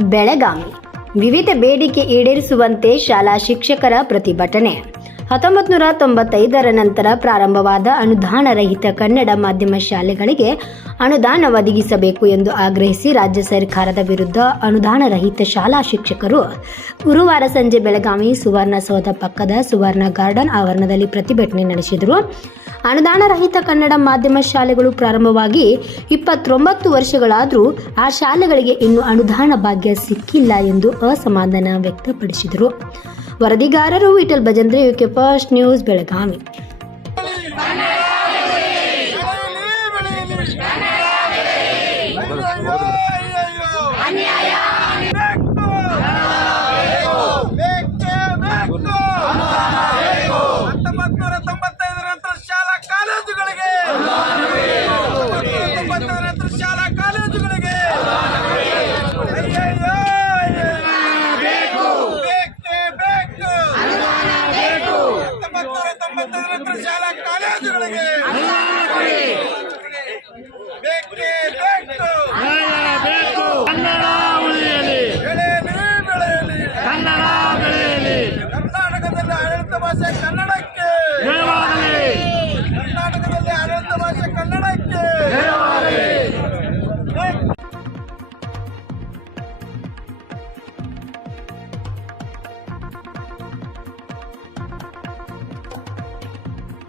ಬೆಳಗಾವಿ. ವಿವಿಧ ಬೇಡಿಕೆ ಈಡೇರಿಸುವಂತೆ ಶಾಲಾ ಶಿಕ್ಷಕರ ಪ್ರತಿಭಟನೆ. ಹತ್ತೊಂಬತ್ತು ನೂರ ತೊಂಬತ್ತೈದರ ನಂತರ ಪ್ರಾರಂಭವಾದ ಅನುದಾನ ರಹಿತ ಕನ್ನಡ ಮಾಧ್ಯಮ ಶಾಲೆಗಳಿಗೆ ಅನುದಾನ ಒದಗಿಸಬೇಕು ಎಂದು ಆಗ್ರಹಿಸಿ ರಾಜ್ಯ ಸರ್ಕಾರದ ವಿರುದ್ಧ ಅನುದಾನ ರಹಿತ ಶಾಲಾ ಶಿಕ್ಷಕರು ಗುರುವಾರ ಸಂಜೆ ಬೆಳಗಾವಿ ಸುವರ್ಣಸೌಧ ಪಕ್ಕದ ಸುವರ್ಣ ಗಾರ್ಡನ್ ಆವರಣದಲ್ಲಿ ಪ್ರತಿಭಟನೆ ನಡೆಸಿದರು. ಅನುದಾನ ರಹಿತ ಕನ್ನಡ ಮಾಧ್ಯಮ ಶಾಲೆಗಳು ಪ್ರಾರಂಭವಾಗಿ ಇಪ್ಪತ್ತೊಂಬತ್ತು ವರ್ಷಗಳಾದರೂ ಆ ಶಾಲೆಗಳಿಗೆ ಇನ್ನೂ ಅನುದಾನ ಭಾಗ್ಯ ಸಿಕ್ಕಿಲ್ಲ ಎಂದು ಅಸಮಾಧಾನ ವ್ಯಕ್ತಪಡಿಸಿದರು. ವರದಿಗಾರರು Vittal Bhajandre UK first news Belagavi. ಒಂಬತ್ತರಂತರ ಶಾಲಾ ಕಾಲೇಜುಗಳಿಗೆ. ಬೇಕೇ ಬೇಕು. ಬೇಕು. ಕನ್ನಡ ಉಳಿಯಲಿ. ಬೆಳೆಯಲಿ ಬೆಳೆಯಲಿ ಕನ್ನಡ ಬೆಳೆಯಲಿ ಕರ್ನಾಟಕದಲ್ಲಿ ಆಡಳಿತ ಭಾಷೆ ಕನ್ನಡ